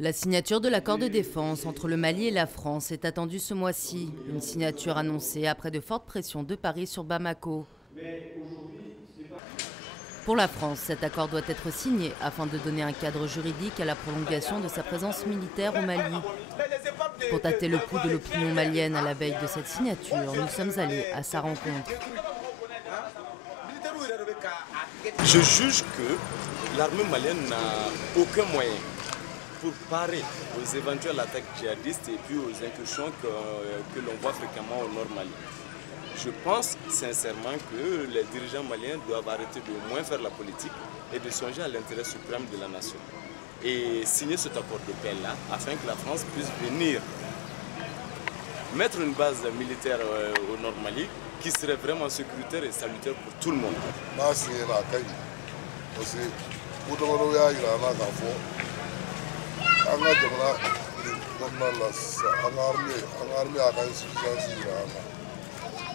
La signature de l'accord de défense entre le Mali et la France est attendue ce mois-ci. Une signature annoncée après de fortes pressions de Paris sur Bamako. Pour la France, cet accord doit être signé afin de donner un cadre juridique à la prolongation de sa présence militaire au Mali. Pour tâter le pouls de l'opinion malienne à la veille de cette signature, nous sommes allés à sa rencontre. Je juge que l'armée malienne n'a aucun moyen pour parer aux éventuelles attaques djihadistes et puis aux incursions que l'on voit fréquemment au nord Mali. Je pense sincèrement que les dirigeants maliens doivent arrêter de moins faire la politique et de songer à l'intérêt suprême de la nation. Et signer cet accord de paix-là afin que la France puisse venir mettre une base militaire au nord Mali qui serait vraiment sécuritaire et salutaire pour tout le monde.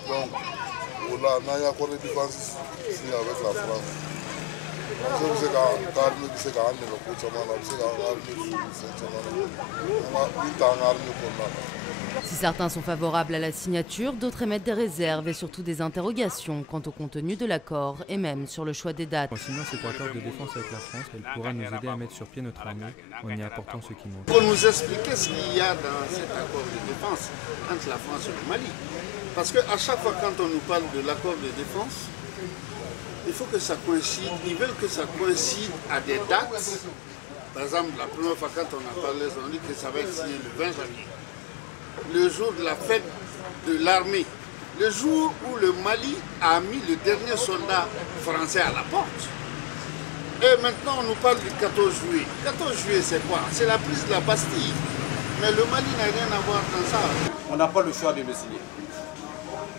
Donc, on a accord de défense signé avec la France. Si certains sont favorables à la signature, d'autres émettent des réserves et surtout des interrogations quant au contenu de l'accord et même sur le choix des dates. En signant cet accord de défense avec la France, elle pourra nous aider à mettre sur pied notre armée en y apportant ce qui manque. Pour nous expliquer ce qu'il y a dans cet accord de défense entre la France et le Mali. Parce qu'à chaque fois quand on nous parle de l'accord de défense, il faut que ça coïncide, ils veulent que ça coïncide à des dates. Par exemple, la première fois quand on a parlé, on a dit que ça va être signé le 20 janvier. Le jour de la fête de l'armée. Le jour où le Mali a mis le dernier soldat français à la porte. Et maintenant, on nous parle du 14 juillet. 14 juillet, c'est quoi? C'est la prise de la Bastille. Mais le Mali n'a rien à voir dans ça. On n'a pas le choix de le signer.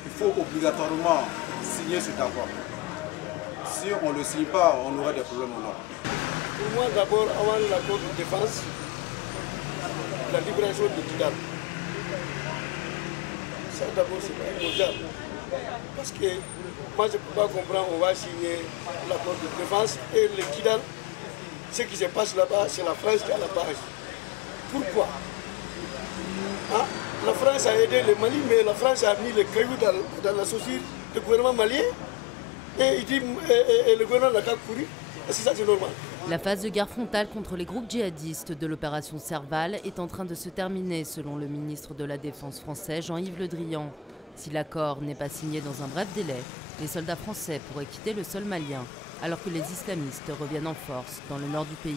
Il faut obligatoirement signer cet accord. Si on ne le signe pas, on aura des problèmes au nord. Pour moi, d'abord, avant l'accord de défense, la libération de Kidal. Ça, d'abord, c'est primordial. Parce que moi, je ne peux pas comprendre, on va signer l'accord de défense et le Kidal, ce qui se passe là-bas, c'est la France qui est à la base. Pourquoi? Hein? La France a aidé le Mali, mais la France a mis les cailloux dans la chaussure du gouvernement malien. Et il dit, et le gouvernement n'a qu'à courir. C'est ça, c'est normal. La phase de guerre frontale contre les groupes djihadistes de l'opération Serval est en train de se terminer, selon le ministre de la Défense français, Jean-Yves Le Drian. Si l'accord n'est pas signé dans un bref délai, les soldats français pourraient quitter le sol malien, alors que les islamistes reviennent en force dans le nord du pays.